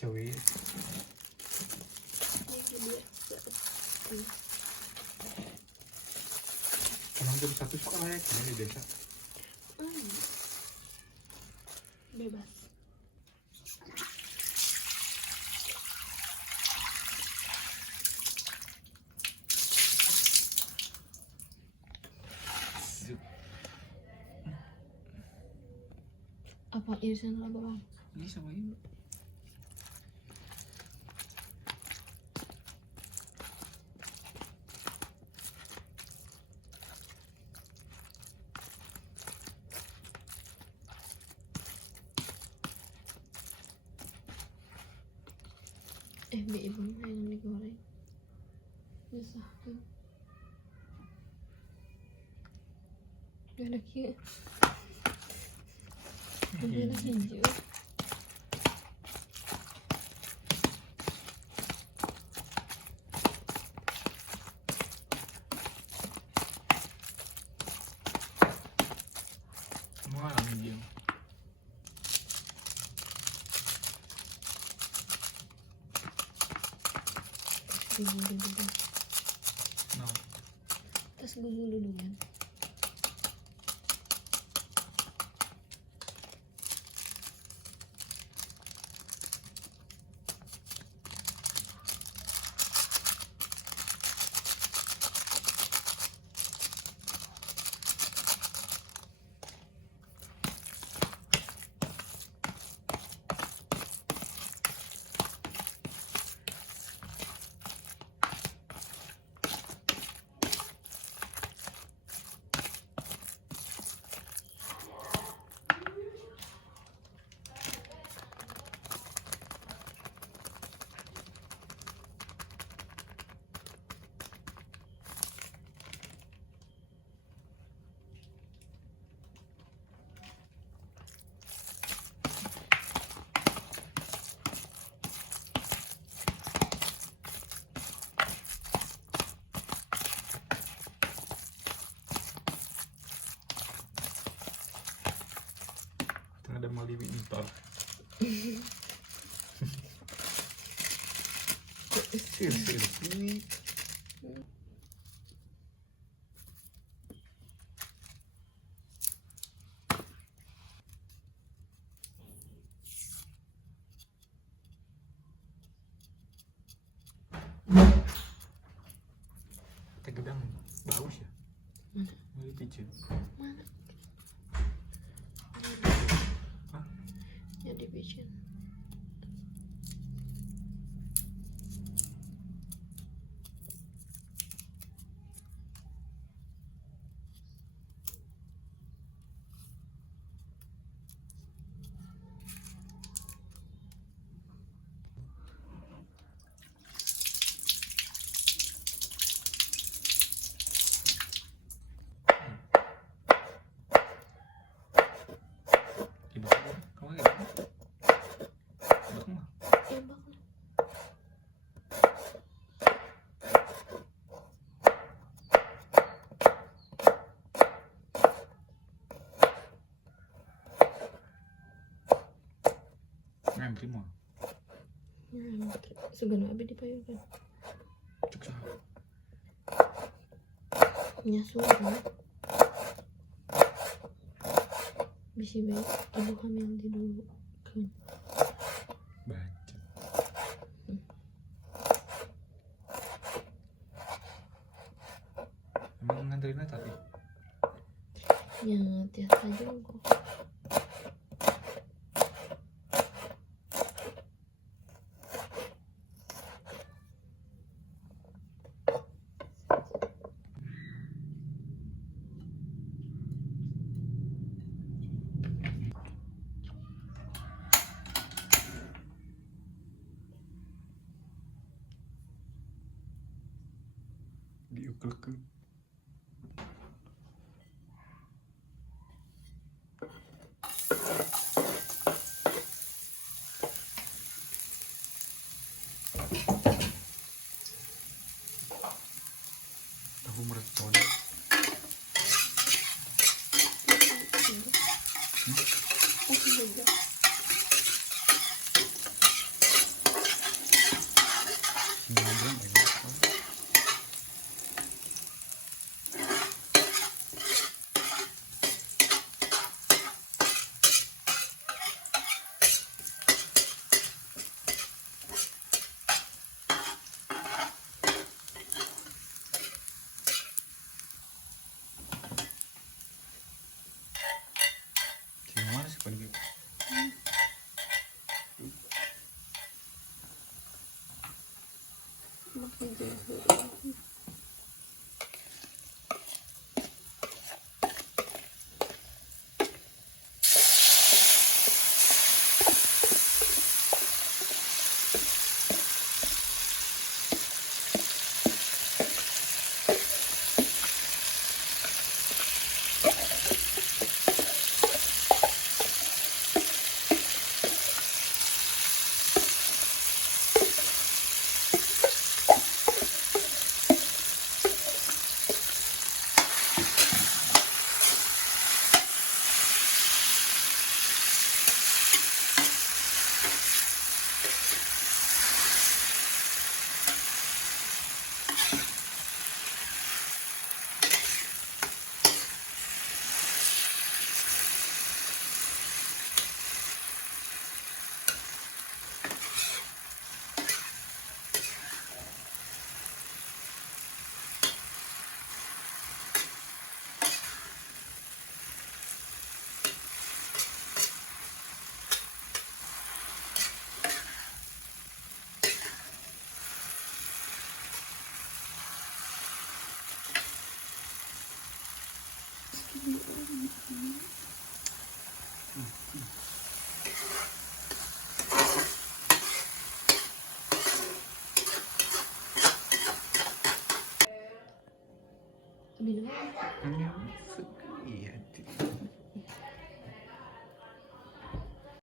Sawi. Emang jam 1 sekolah ya kayaknya di desa. Bebas. Apa irisan laba bang? Ini sama ibu. Ibu yang digoreng. Bisa. Gak ada kia. Gak ada hijau. Semua orang hijau. Bumbu dulu. No. Tas bumbu dulu kan. Ada mali winter. Sir. Tegedang bagus ya. Mali pijen. Mana? Hah? Jadi bikin. Ibu kamu gitu. Ibu mah. Tembak. Ngam primo. Segan abi dipayunkan. Cuk sah. Nyasuh kan. Bisa baik ibu hamil di dulu kan. Baca. Emang nganterin tapi Ya tiap aja kok. diukel-ukel. Tahu mercon. Minum. Ini